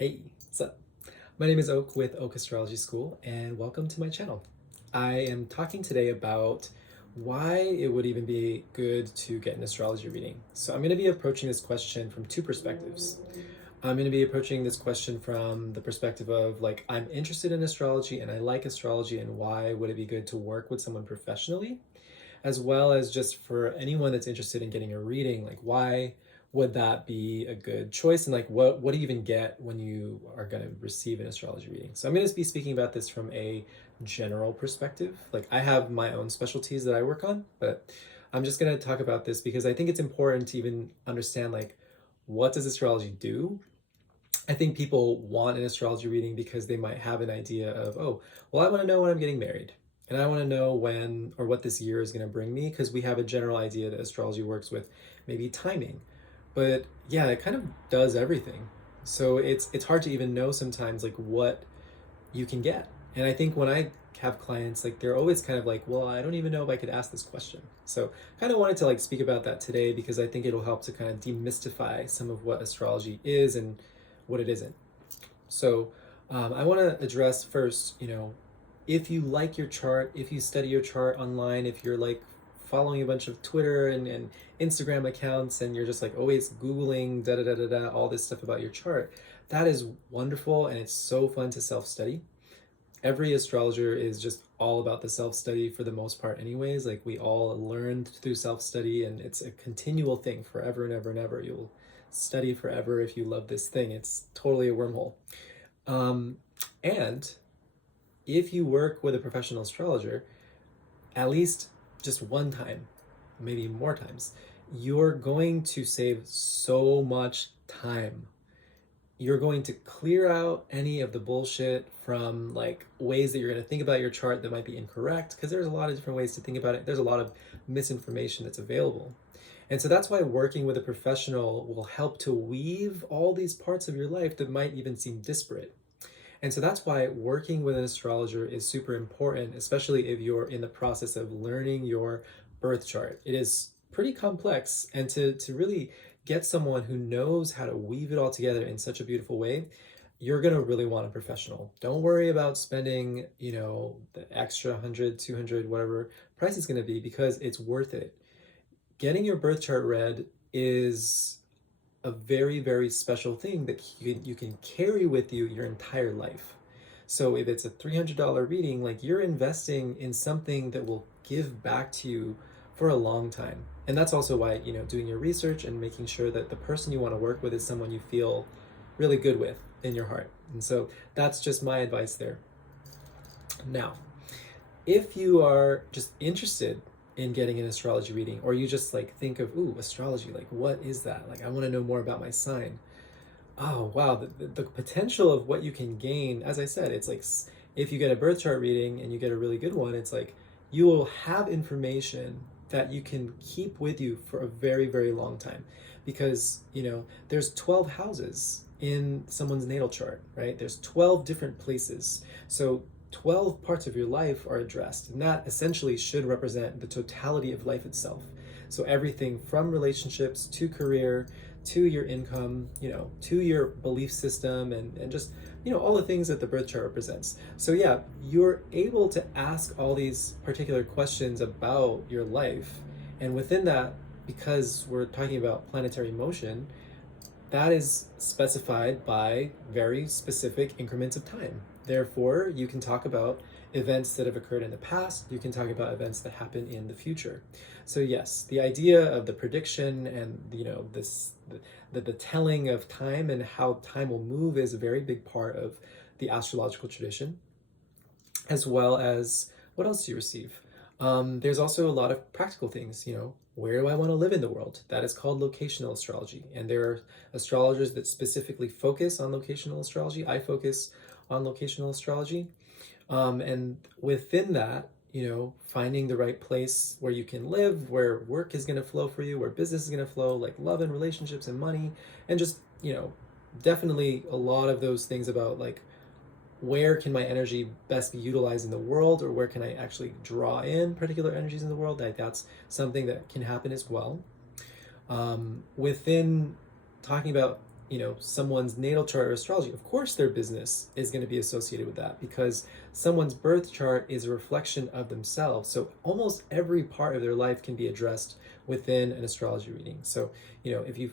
Hey, what's up? My name is Oak with Oak Astrology School, and welcome to my channel. I am talking today about why it would even be good to get an astrology reading. So, I'm going to be approaching this question from two perspectives. I'm going to be approaching this question from the perspective of like, I'm interested in astrology and I like astrology, and why would it be good to work with someone professionally? As well as just for anyone that's interested in getting a reading, like why would that be a good choice, and like what do you even get when you are going to receive an astrology reading. So I'm going to be speaking about this from a general perspective. Like I have my own specialties that I work on, but I'm just going to talk about this because I think it's important to even understand like what does astrology do. I think people want an astrology reading because they might have an idea of, oh, well, I want to know when I'm getting married. And I want to know when or what this year is going to bring me, because we have a general idea that astrology works with maybe timing. But yeah, it kind of does everything. So it's hard to even know sometimes like what you can get. And I think when I have clients, like they're always kind of like, well, I don't even know if I could ask this question. So kind of wanted to like speak about that today because I think it'll help to kind of demystify some of what astrology is and what it isn't. So I want to address first, if you like your chart, if you study your chart online, if you're like following a bunch of Twitter and Instagram accounts and you're just like always Googling da da da da da, all this stuff about your chart, that is wonderful and it's so fun to self study. Every astrologer is just all about the self study for the most part, anyways. Like we all learned through self study, and it's a continual thing forever and ever and ever. You'll study forever if you love this thing. It's totally a wormhole. Um, and if you work with a professional astrologer, at least just one time, maybe more times, you're going to save so much time. You're going to clear out any of the bullshit from like ways that you're going to think about your chart that might be incorrect, because there's a lot of different ways to think about it. There's a lot of misinformation that's available. And so that's why working with a professional will help to weave all these parts of your life that might even seem disparate. And so that's why working with an astrologer is super important, especially if you're in the process of learning your birth chart. It is pretty complex, and to really get someone who knows how to weave it all together in such a beautiful way, you're going to really want a professional. Don't worry about spending, the extra 100, 200, whatever price is going to be, because it's worth it. Getting your birth chart read is a very, very special thing that you can carry with you your entire life. So if it's a $300 reading, like you're investing in something that will give back to you for a long time. And that's also why, doing your research and making sure that the person you want to work with is someone you feel really good with in your heart. And so that's just my advice there. Now, if you are just interested in getting an astrology reading, or you just like think of, ooh, astrology, like what is that? Like I want to know more about my sign. Oh, wow, the potential of what you can gain, as I said, it's like if you get a birth chart reading and you get a really good one, it's like you will have information that you can keep with you for a very, very long time. Because, there's 12 houses in someone's natal chart, right? There's 12 different places. So 12 parts of your life are addressed, and that essentially should represent the totality of life itself. So everything from relationships to career to your income, to your belief system, and just, all the things that the birth chart represents. So yeah, you're able to ask all these particular questions about your life. And within that, because we're talking about planetary motion, that is specified by very specific increments of time. Therefore, you can talk about events that have occurred in the past, you can talk about events that happen in the future. So yes, the idea of the prediction and the telling of time and how time will move is a very big part of the astrological tradition, as well as what else do you receive? There's also a lot of practical things, where do I want to live in the world? That is called locational astrology. And there are astrologers that specifically focus on locational astrology. I focus on locational astrology. And within that, finding the right place where you can live, where work is going to flow for you, where business is going to flow, like love and relationships and money, and just, definitely a lot of those things about like where can my energy best be utilized in the world, or where can I actually draw in particular energies in the world. Like that's something that can happen as well. Within talking about someone's natal chart or astrology, of course their business is going to be associated with that because someone's birth chart is a reflection of themselves. So almost every part of their life can be addressed within an astrology reading. So, if you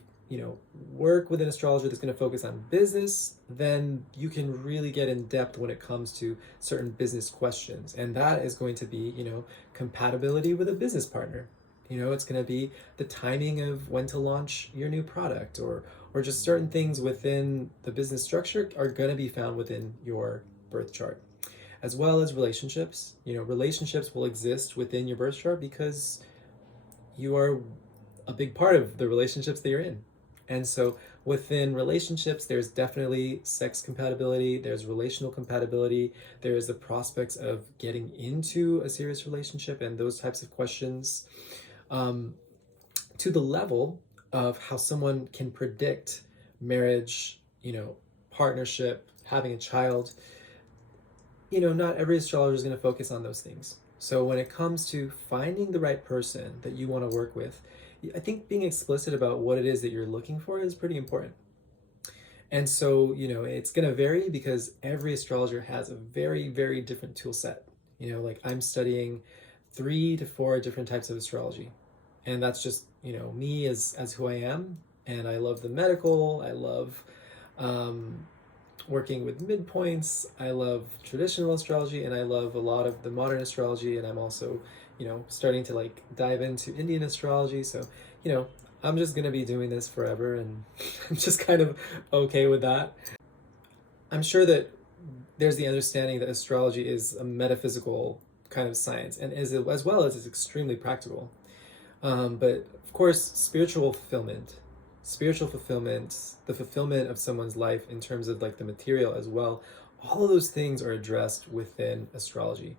work with an astrologer that's going to focus on business, then you can really get in depth when it comes to certain business questions. And that is going to be, compatibility with a business partner. It's going to be the timing of when to launch your new product, or just certain things within the business structure are going to be found within your birth chart. As well as relationships. Relationships will exist within your birth chart because you are a big part of the relationships that you're in. And so within relationships, there's definitely sex compatibility, there's relational compatibility, there's the prospects of getting into a serious relationship and those types of questions, to the level of how someone can predict marriage, partnership, having a child. Not every astrologer is going to focus on those things. So when it comes to finding the right person that you want to work with, I think being explicit about what it is that you're looking for is pretty important. And so, it's going to vary because every astrologer has a very, very different tool set. Like I'm studying 3 to 4 different types of astrology. And that's just, me as who I am. And I love the medical. I love working with midpoints. I love traditional astrology, and I love a lot of the modern astrology. And I'm also starting to dive into Indian astrology. So, I'm just going to be doing this forever, and I'm just kind of okay with that. I'm sure that there's the understanding that astrology is a metaphysical kind of science, and as well as it's extremely practical. But of course, spiritual fulfillment, the fulfillment of someone's life in terms of the material as well, all of those things are addressed within astrology.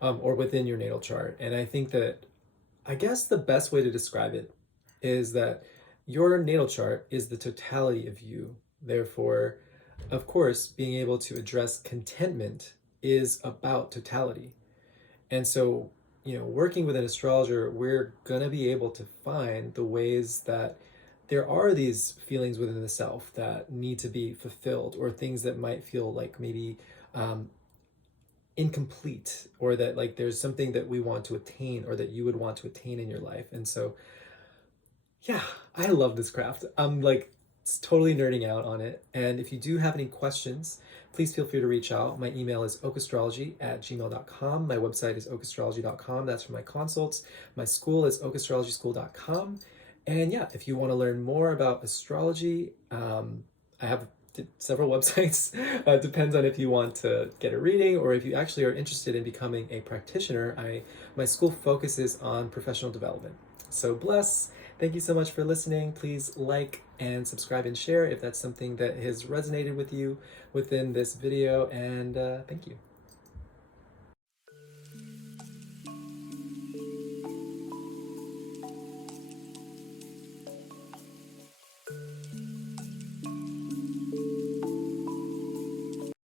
Or within your natal chart. And I think that, I guess the best way to describe it is that your natal chart is the totality of you. Therefore, of course, being able to address contentment is about totality. And so, working with an astrologer, we're going to be able to find the ways that there are these feelings within the self that need to be fulfilled, or things that might feel like maybe incomplete, or that there's something that we want to attain, or that you would want to attain in your life. And so, yeah, I love this craft. I'm totally nerding out on it. And if you do have any questions, please feel free to reach out. My email is okastrology@gmail.com. My website is okastrology.com. That's for my consults. My school is okastrologyschool.com. And yeah, if you want to learn more about astrology, I have several websites. Depends on if you want to get a reading or if you actually are interested in becoming a practitioner. My school focuses on professional development. So bless. Thank you so much for listening. Please like and subscribe and share if that's something that has resonated with you within this video. And thank you.